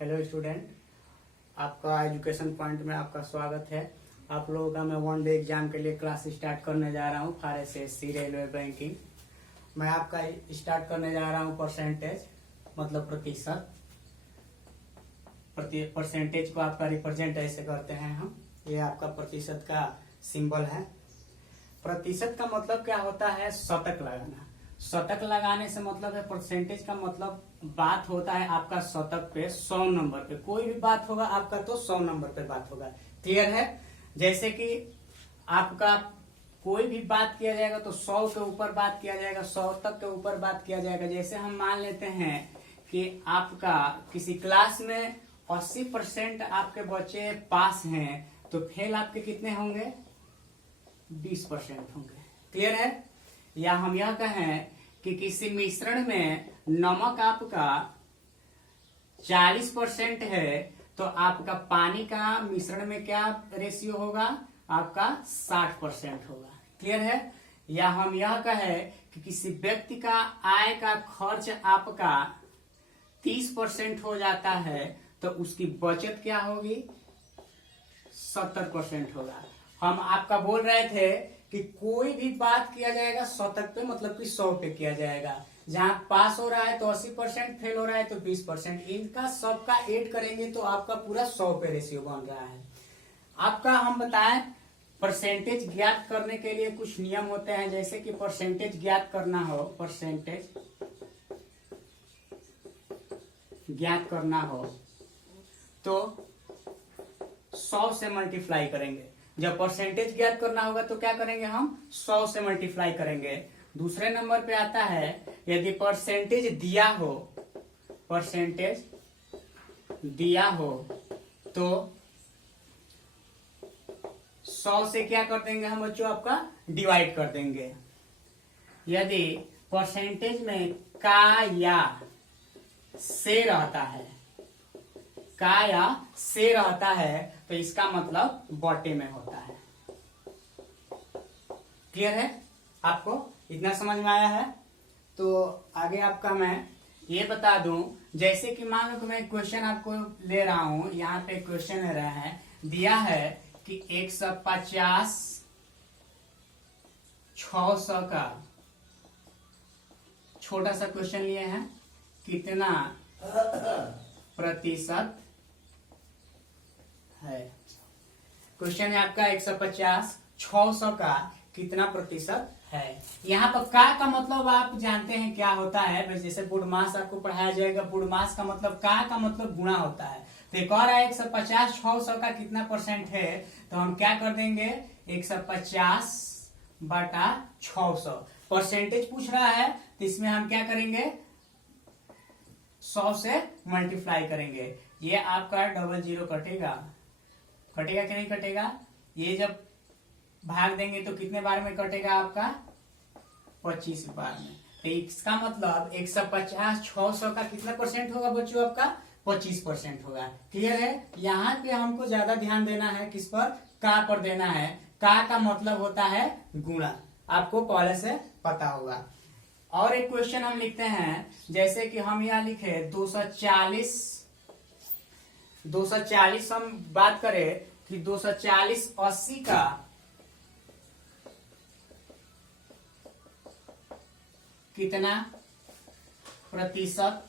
Hello student, आपका education point में आपका स्वागत है। आप लोगों का मैं वन डे एग्जाम के लिए क्लास स्टार्ट करने जा रहा हूँ फॉर एसएससी रेलवे बैंकिंग। मैं आपका स्टार्ट करने जा रहा हूँ परसेंटेज, मतलब प्रतिशत। परसेंटेज को आपका रिप्रेजेंट ऐसे करते हैं हम। ये आपका प्रतिशत का सिंबल है। प्रतिशत का मतलब क्या होता है? शतक लगाना। शतक लगाने से मतलब है परसेंटेज का मतलब बात होता है आपका शतक पे 100 नंबर पे। कोई भी बात होगा आपका तो 100 नंबर पे बात होगा। क्लियर है? जैसे कि आपका कोई भी बात किया जाएगा तो 100 के ऊपर बात किया जाएगा, 100 तक के ऊपर बात किया जाएगा। जैसे हम मान लेते हैं कि आपका किसी क्लास में 80% आपके बच्चे पास हैं तो फेल आपके कितने होंगे? 20% होंगे। क्लियर है? या हम यह कहें कि किसी मिश्रण में नमक आपका 40% है तो आपका पानी का मिश्रण में क्या रेशियो होगा? आपका 60% होगा। क्लियर है? या हम यह कहें कि किसी व्यक्ति का आय का खर्च आपका 30% हो जाता है तो उसकी बचत क्या होगी? 70% होगा। हम आपका बोल रहे थे कि कोई भी बात किया जाएगा शतक पे, मतलब कि 100 पे किया जाएगा। जहां पास हो रहा है तो 80%, फेल हो रहा है तो 20%। इनका सबका ऐड करेंगे तो आपका पूरा 100 पे रेशियो बन रहा है। आपका हम बताएं परसेंटेज ज्ञात करने के लिए कुछ नियम होते हैं। जैसे कि परसेंटेज ज्ञात करना हो, परसेंटेज ज्ञात करना हो तो 100 से मल्टीप्लाई करेंगे। जब परसेंटेज ज्ञात करना होगा तो क्या करेंगे? हम 100 से मल्टीप्लाई करेंगे। दूसरे नंबर पे आता है यदि परसेंटेज दिया हो, परसेंटेज दिया हो तो 100 से क्या कर देंगे हम बच्चों? आपका डिवाइड कर देंगे। यदि परसेंटेज में का या से रहता है, का या से रहता है तो इसका मतलब बटे में होता है। क्लियर है? आपको इतना समझ में आया है? तो आगे आपका मैं ये बता दूं, जैसे कि मान लो कि मैं क्वेश्चन आपको ले रहा हूं। यहाँ पे क्वेश्चन ले रहा है, दिया है कि 150 600 का छोटा सा क्वेश्चन लिए हैं, कितना प्रतिशत है। क्वेश्चन है आपका 150 600 का कितना प्रतिशत है। यहाँ पर का मतलब आप जानते हैं क्या होता है। जैसे बुढ़मास आपको पढ़ाया जाएगा, बुढ़मास का मतलब का मतलब गुणा होता है। तो एक और है 150 600 का कितना परसेंट है, तो हम क्या कर देंगे? 150 बटा 600। परसेंटेज पूछ रहा है तो इसमें हम क्या करेंगे? 100 से मल्टीप्लाई करेंगे। ये आपका 00 कटेगा, कटेगा कि नहीं कटेगा? ये जब भाग देंगे तो कितने बार में कटेगा? आपका 25 बार में। तो इसका मतलब 150 600 का कितना परसेंट होगा बच्चों? आपका 25% होगा। क्लियर है? यहाँ पे हमको ज्यादा ध्यान देना है, किस पर? का पर देना है। का मतलब होता है गुणा, आपको पहले से पता होगा। और एक क्वेश्चन हम लिखते हैं, जैसे कि हम यहाँ लिखे 240 हम बात करें कि 240 80 का कितना प्रतिशत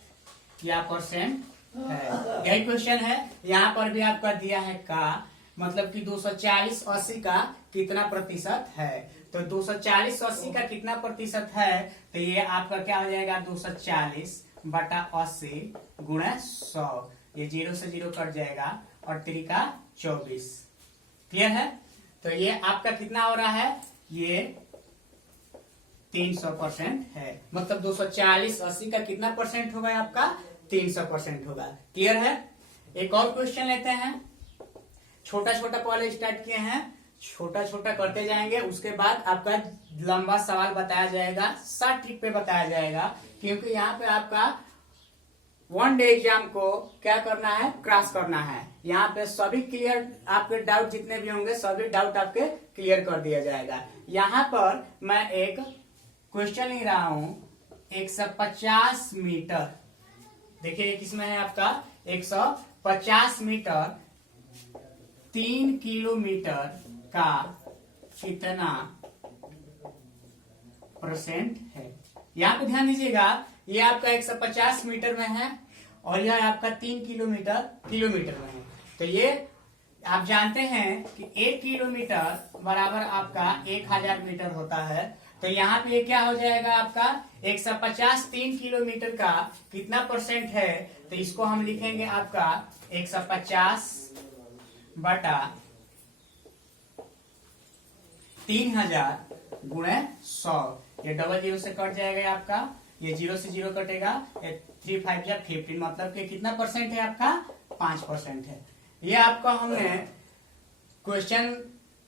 या परसेंट है। यही क्वेश्चन है। यहाँ पर भी आपका दिया है का, मतलब कि 240 80 का कितना प्रतिशत है। तो 240 80 का कितना प्रतिशत है, तो ये आपका क्या हो जाएगा? 240 बटा 80 गुणा 100। ये 0 से 0 कट जाएगा और 3 का 24। क्लियर है? तो ये आपका कितना हो रहा है? ये 300% है। मतलब 240 80 का कितना परसेंट होगा? आपका 300% होगा। क्लियर है? एक और क्वेश्चन लेते हैं। छोटा छोटा पहले स्टार्ट किए हैं, छोटा छोटा करते जाएंगे, उसके बाद आपका लंबा सवाल बताया जाएगा, शॉर्ट ट्रिक पे बताया जाएगा। क्योंकि यहाँ पे आपका वन डे एग्जाम को क्या करना है? क्रॉस करना है। यहाँ पे सभी क्लियर, आपके डाउट जितने भी होंगे सभी डाउट आपके क्लियर कर दिया जाएगा। यहाँ पर मैं एक क्वेश्चन लिख रहा हूं, 150 मीटर देखिए किसमें है आपका 150 मीटर 3 किलोमीटर का कितना परसेंट है। यहाँ पे ध्यान दीजिएगा, ये आपका 150 मीटर में है और यह आपका 3 किलोमीटर में है। तो ये आप जानते हैं कि 1 किलोमीटर बराबर आपका 1000 मीटर होता है। तो यहाँ पे ये क्या हो जाएगा आपका 150 3 किलोमीटर का कितना परसेंट है, तो इसको हम लिखेंगे आपका 150 बटा 3000 गुणे 100। ये डबल जीरो से कट जाएगा आपका, ये 0 से 0 कटेगा, 3 5 या 15, मतलब कि कितना परसेंट है आपका 5% है। ये आपका हमने क्वेश्चन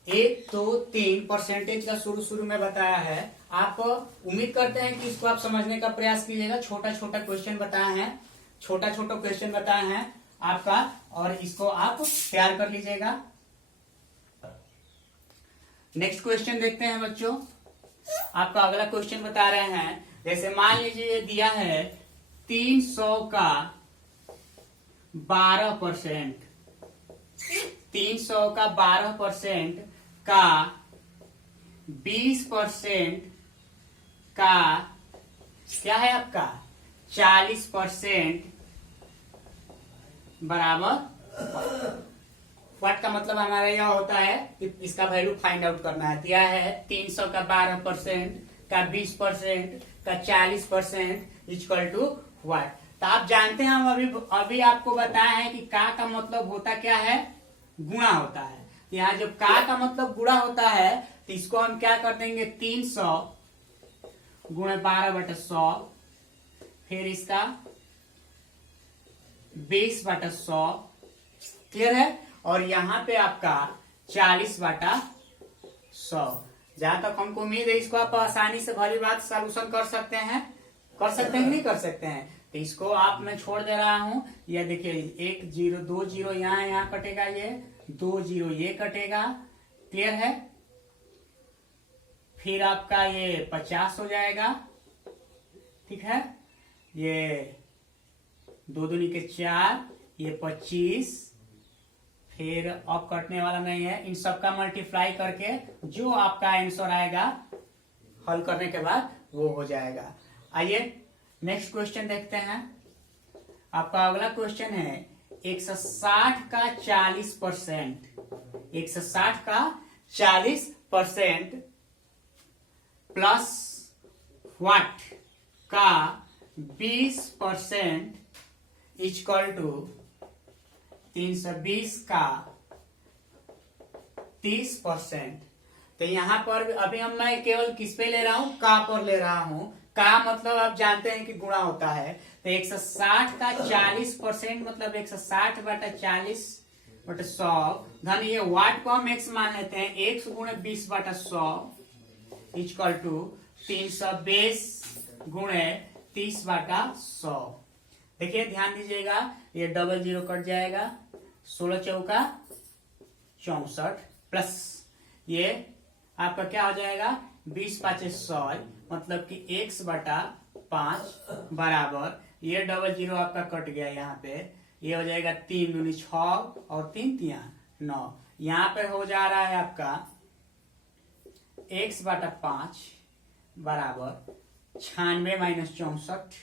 1 2 3 परसेंटेज का शुरू में बताया है। आप उम्मीद करते हैं कि इसको आप समझने का प्रयास कीजिएगा। छोटा छोटा क्वेश्चन बताए हैं, छोटा क्वेश्चन बताए हैं आपका, और इसको आप तैयार कर लीजिएगा। नेक्स्ट क्वेश्चन देखते हैं बच्चों। आपका अगला क्वेश्चन बता रहे हैं, जैसे मान लीजिए दिया है 300 का 12%, 300 का 12% का 20% का क्या है आपका 40% बराबर व्हाट का मतलब हमारा यह होता है कि इसका वैल्यू फाइंड आउट करना है। दिया है 300 का 12% का 20% का 40% इक्वल टू व्हाट। तो आप जानते हैं, हम अभी आपको बताया है कि का मतलब होता क्या है, गुणा होता है। यहाँ जब का मतलब गुणा होता है तो इसको हम क्या कर देंगे 300 गुणे 12/100, फिर इसका 20/100, क्लियर है। और यहाँ पे आपका 40/100। जहां तक हमको उम्मीद है इसको आप आसानी से भली बात सॉल्यूशन कर सकते हैं कि नहीं कर सकते हैं। तो इसको आप मैं छोड़ दे रहा हूं। यह देखिए 1 0 2 0 यहाँ कटेगा, ये 2 0 ये कटेगा, क्लियर है। फिर आपका ये 50 हो जाएगा, ठीक है। ये 2 दूनी के 4, ये 25, फिर अब कटने वाला नहीं है। इन सबका मल्टीप्लाई करके जो आपका आंसर आएगा हल करने के बाद वो हो जाएगा। आइए नेक्स्ट क्वेश्चन देखते हैं। आपका अगला क्वेश्चन है 160 का 40%, 160 का 40% प्लस व्हाट का 20% इक्वल टू 320 का 30%। तो यहाँ पर अभी मैं केवल किस पे ले रहा हूँ, का पर ले रहा हूँ। का मतलब आप जानते हैं कि गुणा होता है। तो 160 का 40% मतलब 160/40/100 धन ये वाट को हम x मान लेते हैं, 1 गुणे 20/100 इक्वल टू 320 गुणे 30/100। देखिए ध्यान दीजिएगा, ये डबल जीरो कट जाएगा, 16 चौका 64 प्लस ये आपका क्या हो जाएगा 20 5 100, मतलब कि x/5 बराबर ये डबल जीरो आपका कट गया, यहाँ पे ये हो जाएगा 3 दूनी 6 और 3 3 9। यहाँ पे हो जा रहा है आपका x/5 बराबर 96 - 64।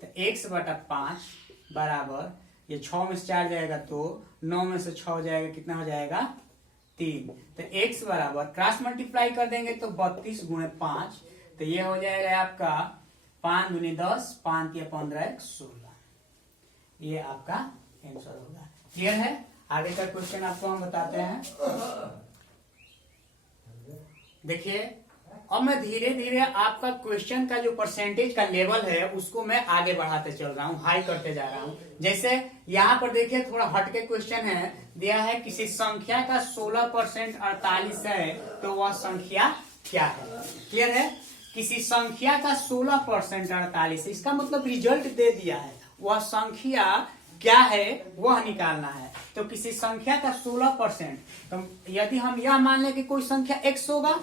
तो x/5 बराबर ये 6 में से 4 जाएगा तो 9 में से 6 जाएगा, कितना हो जाएगा 3। तो x बराबर क्रॉस मल्टीप्लाई कर देंगे तो 32 गुणे 5, तो ये हो जाएगा आपका 5 दूनी 10, 5 या 15 1 16। ये आपका आंसर होगा। क्लियर है। आगे का क्वेश्चन आपको हम बताते हैं। देखिए अब मैं धीरे धीरे आपका क्वेश्चन का जो परसेंटेज का लेवल है उसको मैं आगे बढ़ाते चल रहा हूँ, हाई करते जा रहा हूँ। जैसे यहाँ पर देखिए थोड़ा हटके क्वेश्चन है, दिया है किसी संख्या का 16% 48 है तो वह संख्या क्या है। क्लियर है। किसी संख्या का 16% 48, इसका मतलब रिजल्ट दे दिया है, वह संख्या क्या है वह निकालना है। तो किसी संख्या का 16%, तो यदि हम यह मान लें कि कोई संख्या x होगा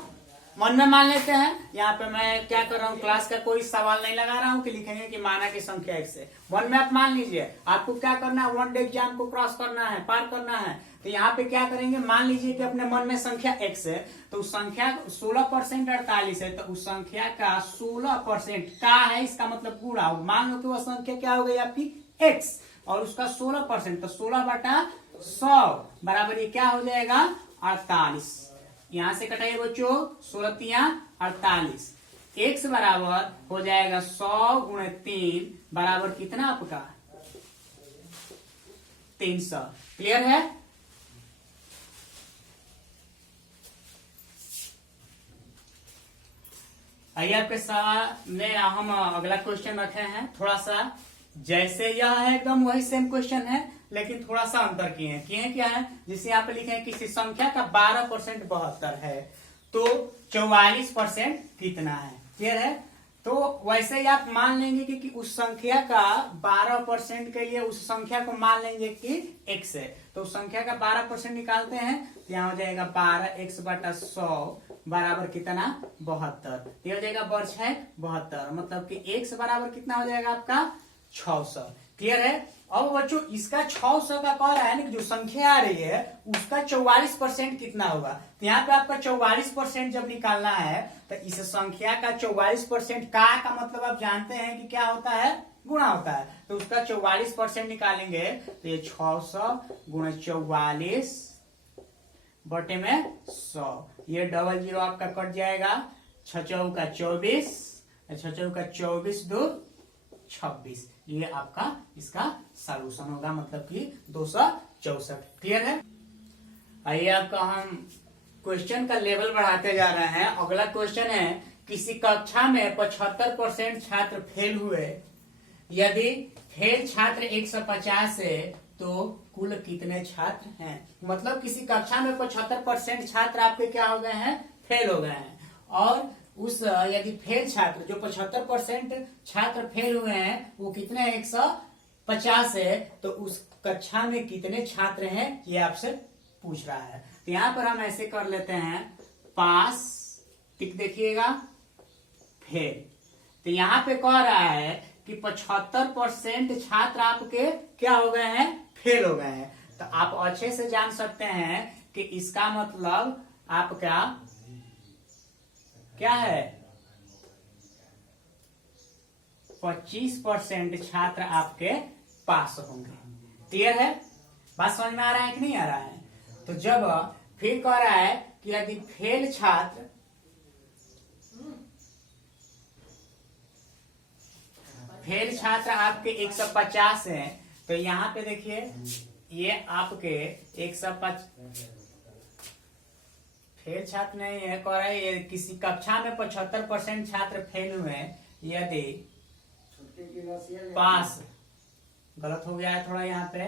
मन में मान लेते हैं। यहाँ पे मैं क्या कर रहा हूँ, क्लास का कोई सवाल नहीं लगा रहा हूँ कि लिखेंगे कि माना की संख्या x है। मन में आप मान लीजिए, आपको क्या करना है, वन डे एग्जाम को क्रॉस करना है, पार करना है। तो यहाँ पे क्या करेंगे, मान लीजिए कि अपने मन में संख्या x है, तो उस संख्या 16% 48 है, तो उस संख्या का 16% का है, इसका मतलब गुणा। मान लो कि वह संख्या क्या हो गई आपकी x और उसका 16%, तो 16/100 बराबर ये क्या हो जाएगा 48। यहां से कटाइए बच्चों, 16×3 = 48। x बराबर हो जाएगा 100 × 3 बराबर कितना आपका 300। क्लियर है? आइए आपके सामने हम अगला क्वेश्चन रखे हैं। थोड़ा सा जैसे यह है एकदम वही सेम क्वेश्चन है, लेकिन थोड़ा सा अंतर किए हैं क्या है, जिसे यहाँ पे लिखे हैं किसी संख्या का 12% 72 है तो 44% कितना है। क्लियर है? तो वैसे ही आप मान लेंगे कि उस संख्या का 12% के लिए उस संख्या को मान लेंगे कि x है, तो उस संख्या का 12% निकालते हैं, तो यहाँ हो जाएगा 12x/100 बराबर कितना 72। ये हो जाएगा वर्ष है 72, मतलब कि x बराबर कितना हो जाएगा आपका 600। क्लियर है? अब बच्चों इसका 600 का कह रहा है ना, जो संख्या आ रही है उसका 44% कितना होगा। तो यहाँ पे आपका 44% जब निकालना है, तो इस संख्या का 44% का मतलब आप जानते हैं कि क्या होता है, गुणा होता है। तो उसका 44% निकालेंगे, तो ये 600 × 44 बटे में 100, ये 00 आपका कट जाएगा, 6 चौका 24, 6 चौका 24 2 26, ये आपका इसका सॉल्यूशन होगा, मतलब कि 264। क्लियर है? आइए आपका हम क्वेश्चन का लेवल बढ़ाते जा रहे हैं। अगला क्वेश्चन है, किसी कक्षा में 75% छात्र फेल हुए, यदि फेल छात्र 150 है तो कुल कितने छात्र हैं। मतलब किसी कक्षा में 75% छात्र आपके क्या हो गए हैं, फेल हो गए हैं, और उस यदि फेल छात्र जो 75% छात्र फेल हुए हैं वो कितने 150 है, तो उस कक्षा में कितने छात्र हैं ये आपसे पूछ रहा है। तो यहाँ पर हम ऐसे कर लेते हैं, पास टिक देखिएगा, फेल। तो यहाँ पे कह रहा है कि 75% छात्र आपके क्या हो गए हैं, फेल हो गए हैं। तो आप अच्छे से जान सकते हैं कि इसका मतलब आपका क्या है, 25% छात्र आपके पास होंगे। क्लियर है? बात समझ में आ रहा है कि नहीं आ रहा है? तो जब फिर कह रहा है कि यदि फेल छात्र आपके 150 हैं, तो यहाँ पे देखिए ये आपके 150 फेल छात्र नहीं है, कह रहा है किसी कक्षा में 75% छात्र फेल हुए, यदि पास, गलत हो गया है थोड़ा यहाँ पे,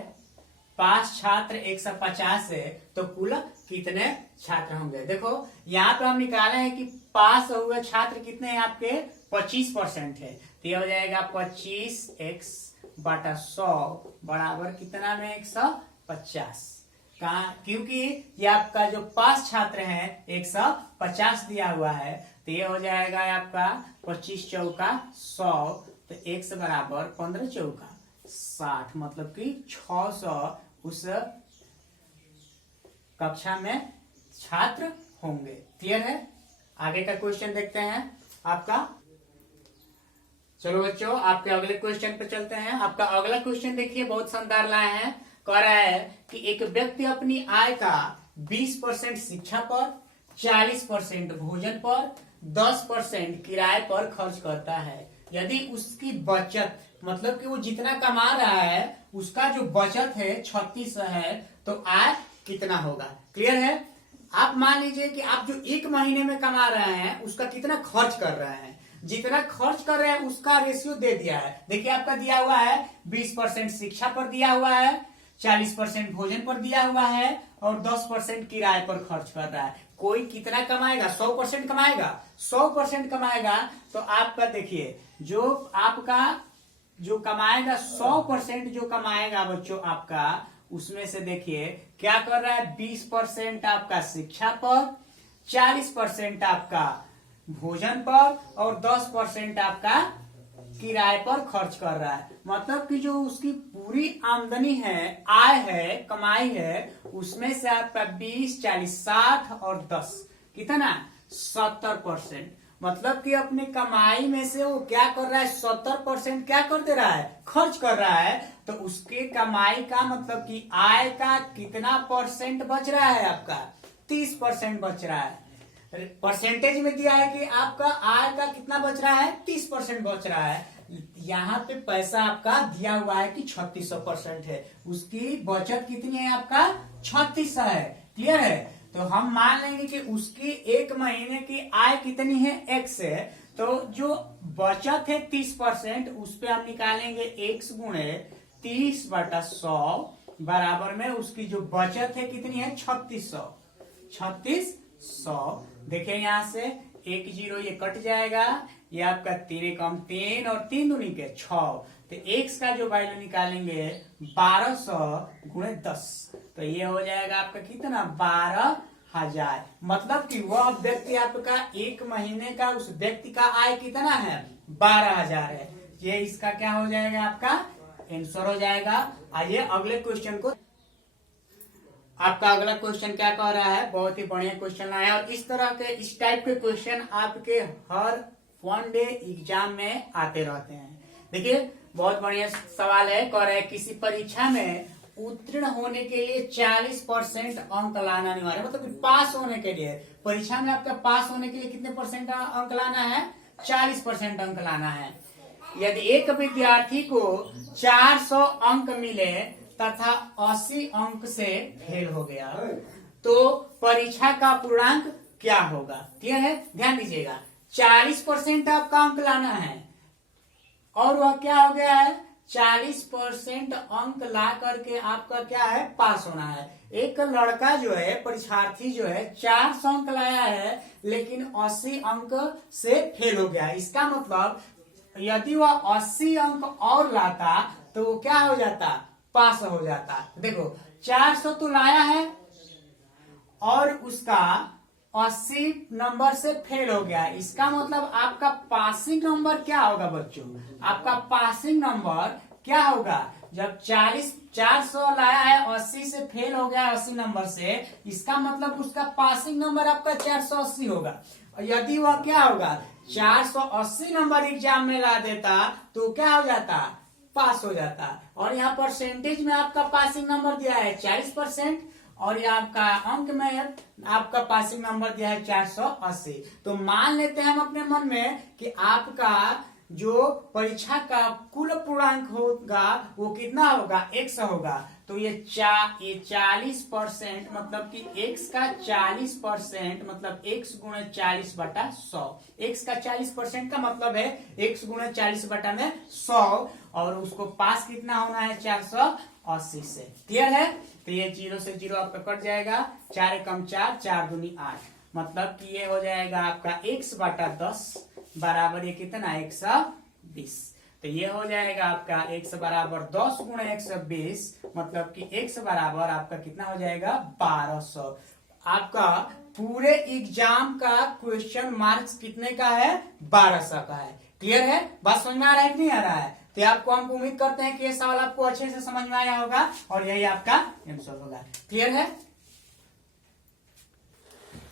पास छात्र 150 है तो कुल कितने छात्र होंगे। देखो यहाँ पे हम निकाले हैं कि पास हुए छात्र कितने हैं आपके 25% है, तो यह हो जाएगा 25x/100 बराबर कितना में 150। क्योंकि ये आपका जो पास छात्र है 150 दिया हुआ है, तो ये हो जाएगा आपका 25 चौका 100, तो x बराबर 15 चौका 60, मतलब कि 600 उस कक्षा में छात्र होंगे। क्लियर है? आगे का क्वेश्चन देखते हैं आपका। चलो बच्चों आपके अगले क्वेश्चन पे चलते हैं। आपका अगला क्वेश्चन देखिए, बहुत शानदार लाए हैं। कह रहा है कि एक व्यक्ति अपनी आय का 20% शिक्षा पर, 40% भोजन पर, 10% किराए पर खर्च करता है। यदि उसकी बचत, मतलब कि वो जितना कमा रहा है उसका जो बचत है 36 है, तो आय कितना होगा। क्लियर है? आप मान लीजिए कि आप जो एक महीने में कमा रहे हैं उसका कितना खर्च कर रहे हैं, जितना खर्च कर रहे हैं उसका रेशियो दे दिया है। देखिए आपका दिया हुआ है 20% शिक्षा पर दिया हुआ है, 40% भोजन पर दिया हुआ है और 10% किराए पर खर्च कर रहा है। कोई कितना कमाएगा, 100% कमाएगा, 100% कमाएगा। तो आपका देखिए जो आपका जो कमाएगा 100% जो कमाएगा बच्चों आपका, उसमें से देखिए क्या कर रहा है, 20% आपका शिक्षा पर, 40% आपका भोजन पर और 10% आपका किराए पर खर्च कर रहा है। मतलब कि जो उसकी पूरी आमदनी है, आय है, कमाई है, उसमें से आपका 20, 40, 60 और 10 कितना 70%। मतलब कि अपनी कमाई में से वो क्या कर रहा है, 70% क्या कर दे रहा है, खर्च कर रहा है। तो उसके कमाई का मतलब कि आय का कितना परसेंट बच रहा है, आपका 30% बच रहा है। परसेंटेज में दिया है कि आपका आय का कितना बच रहा है, 30% बच रहा है। यहाँ पे पैसा आपका दिया हुआ है कि 3600% है, उसकी बचत कितनी है, आपका 3600 है। क्लियर है। तो हम मान लेंगे कि उसकी एक महीने की आय कितनी है, x है। तो जो बचत है 30%, उस पे हम निकालेंगे x गुणे 30/100 बराबर में उसकी जो बचत है कितनी है, 3600। देखिए यहाँ से 1 0 ये कट जाएगा, ये आपका 3 एकम 3 और 3 दूनी के 6। तो x का जो वैल्यू निकालेंगे 1200 गुणे 10, तो ये हो जाएगा आपका कितना 12,000। मतलब कि वह व्यक्ति आपका एक महीने का उस व्यक्ति का आय कितना है, 12,000 है। ये इसका क्या हो जाएगा, आपका आंसर हो जाएगा। आइए अगले क्वेश्चन को। आपका अगला क्वेश्चन क्या कह रहा है, बहुत ही बढ़िया क्वेश्चन आया। और इस तरह के, इस टाइप के क्वेश्चन आपके हर 1 डे एग्जाम में आते रहते हैं। देखिए बहुत बढ़िया सवाल है, कह रहा है किसी परीक्षा में उत्तीर्ण होने के लिए 40% अंक लाना अनिवार्य है। मतलब कि पास होने के लिए, परीक्षा में आपका पास होने के लिए कितने परसेंट अंक लाना है, 40% अंक लाना है। यदि एक विद्यार्थी को 400 अंक मिले तथा 80 अंक से फेल हो गया, तो परीक्षा का पूर्णांक क्या होगा। क्लियर है, ध्यान दीजिएगा। 40% आपका अंक लाना है और वह क्या हो गया है, 40% अंक ला करके आपका क्या है, पास होना है। एक लड़का जो है, परीक्षार्थी जो है 400 अंक लाया है लेकिन 80 अंक से फेल हो गया। इसका मतलब यदि वह 80 अंक और लाता तो वो क्या हो जाता, पास हो जाता। देखो 400 तो लाया है और उसका 80 नंबर से फेल हो गया। इसका मतलब आपका पासिंग नंबर क्या होगा बच्चों, आपका पासिंग नंबर क्या होगा, जब 400 लाया है 80 से फेल हो गया 80 नंबर से, इसका मतलब उसका पासिंग नंबर आपका 480 होगा। और यदि वह क्या होगा 480 नंबर एग्जाम में ला देता तो क्या हो जाता, पास हो जाता। और यहाँ परसेंटेज में आपका पासिंग नंबर दिया है 40% और ये आपका अंक में आपका पासिंग नंबर दिया है 480। तो मान लेते हैं हम अपने मन में कि आपका जो परीक्षा का कुल पूर्णांक होगा वो कितना होगा, x होगा। तो ये 40% मतलब कि x का 40% मतलब x गुणे 40/100। x का 40% का मतलब है x गुणे 40/100 और उसको पास कितना होना है, 480 से। क्लियर है। तो ये 0 से 0 आपका कट जाएगा, 4 एकम 4, 4 दूनी 8। मतलब कि ये हो जाएगा आपका x/10 बराबर ये कितना 120। तो ये हो जाएगा आपका x बराबर 10 गुणे 120 मतलब कि x बराबर आपका कितना हो जाएगा 1200। आपका पूरे एग्जाम का क्वेश्चन मार्क्स कितने का है, 1200 का है। क्लियर है, बात समझ में आ रहा है कि नहीं आ रहा है। तो आपको हम उम्मीद करते हैं कि ये सवाल आपको अच्छे से समझ में आया होगा और यही आपका आंसर होगा। क्लियर है।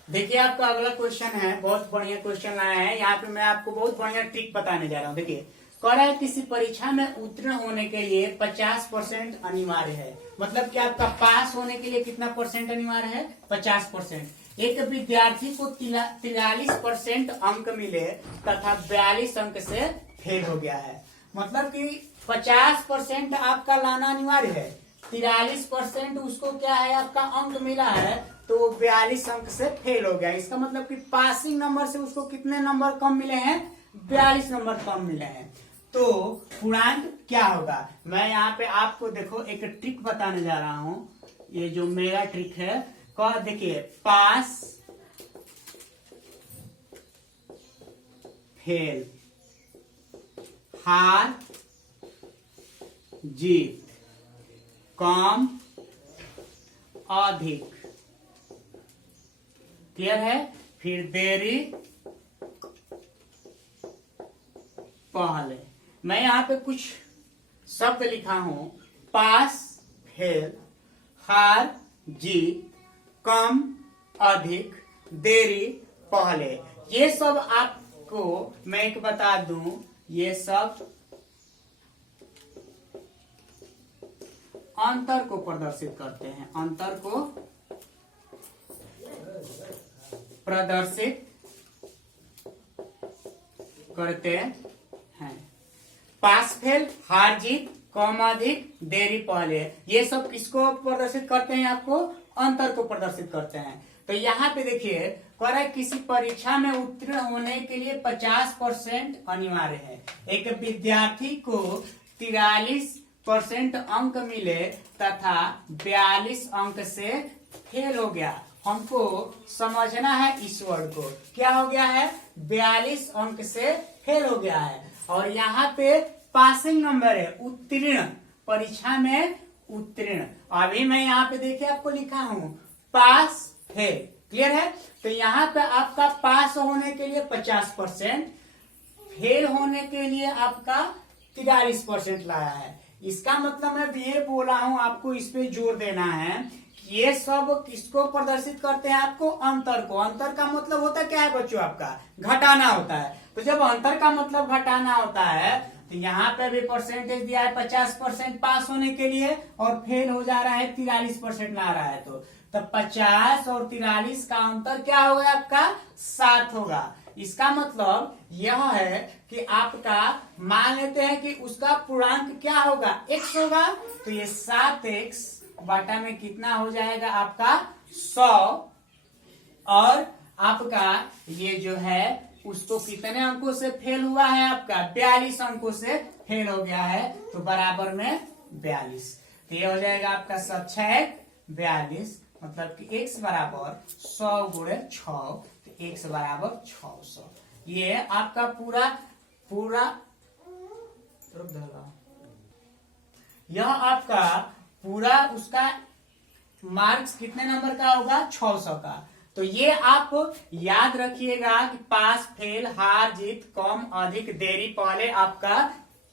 देखिए आपका अगला क्वेश्चन है, बहुत बढ़िया क्वेश्चन लाया है। यहाँ पे मैं आपको बहुत बढ़िया ट्रिक बताने जा रहा हूँ। देखिए कह रहा है किसी परीक्षा में उत्तीर्ण होने के लिए 50% अनिवार्य है। मतलब कि आपका पास होने के लिए कितना परसेंट अनिवार्य है, 50%। एक विद्यार्थी को 43% अंक मिले तथा 42 अंक से फेल हो गया है। मतलब कि 50% आपका लाना अनिवार्य है, 43% उसको क्या है आपका अंक मिला है तो 42 अंक से फेल हो गया। इसका मतलब कि पासिंग नंबर से उसको कितने नंबर कम मिले हैं, 42 नंबर कम मिले हैं। तो पूर्णांक क्या होगा, मैं यहाँ पे आपको देखो एक ट्रिक बताने जा रहा हूं। ये जो मेरा ट्रिक है, कह देखिए पास फेल हार जीत कम अधिक। क्लियर है। फिर देरी पहले। मैं यहाँ पे कुछ शब्द लिखा हूं, पास, फेल, हार, जीत, कम, अधिक, देरी, पहले। ये सब आपको मैं एक बता दूं, ये सब अंतर को प्रदर्शित करते हैं, अंतर को प्रदर्शित करते हैं। पास, फेल, हार, जीत, कम, अधिक, देरी, पहले, ये सब किसको प्रदर्शित करते हैं? आपको अंतर को प्रदर्शित करते हैं। तो यहाँ पे देखिए, कह रहा है किसी परीक्षा में उत्तीर्ण होने के लिए 50% अनिवार्य है। एक विद्यार्थी को 43% अंक मिले तथा 42 अंक से फेल हो गया। हमको समझना है इस वर्ड को, क्या हो गया है? 42 अंक से फेल हो गया है। और यहाँ पे पासिंग नंबर है, उत्तीर्ण, परीक्षा में उत्तीर्ण। अभी मैं यहाँ पे देखिए आपको लिखा हूं, पास, फेल, क्लियर है? तो यहाँ पे आपका पास होने के लिए 50%, फेल होने के लिए आपका 43% लाया है। इसका मतलब मैं ये बोला हूं, आपको इस पे जोर देना है। ये सब किसको प्रदर्शित करते हैं? आपको अंतर को। अंतर का मतलब होता क्या है बच्चों? आपका घटाना होता है। तो जब अंतर का मतलब घटाना होता है, तो यहाँ पे भी परसेंटेज दिया है 50% पास होने के लिए, और फेल हो जा रहा है 43% ला रहा है। तो 50 और 43 का अंतर क्या होगा? आपका 7 होगा। इसका मतलब यह है कि आपका, मान लेते हैं कि उसका पूर्णांक क्या होगा? x होगा। तो ये 7x बाटा में कितना हो जाएगा? आपका 100। और आपका ये जो है उसको कितने अंकों से फेल हुआ है? आपका 42 अंकों से फेल हो गया है। तो बराबर में 42। तो ये हो जाएगा आपका 42, मतलब कि x बराबर 100 गुणे 6, तो x बराबर 600। ये आपका यह आपका पूरा उसका मार्क्स कितने नंबर का होगा? 600 का। तो ये आप याद रखिएगा कि पास, फेल, हार, जीत, कम, अधिक, देरी, पहले आपका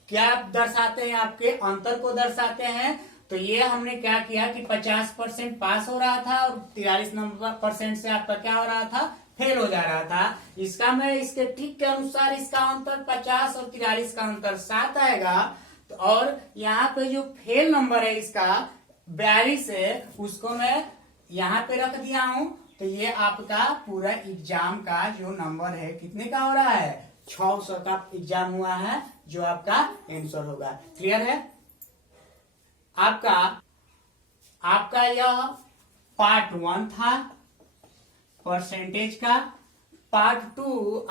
क्या दर्शाते हैं? आपके अंतर को दर्शाते हैं। तो ये हमने क्या किया कि 50% पास हो रहा था और 43% से आपका क्या हो रहा था? फेल हो जा रहा था। इसका मैं इसके ट्रिक के अनुसार इसका अंतर 50 और 43 का अंतर 7 आएगा। और यहाँ पे जो फेल नंबर है इसका 42 है, उसको मैं यहाँ पे रख दिया हूं। तो ये आपका पूरा एग्जाम का जो नंबर है कितने का हो रहा है? 600 का एग्जाम हुआ है, जो आपका आंसर होगा। क्लियर है? आपका यह पार्ट 1 था परसेंटेज का। पार्ट 2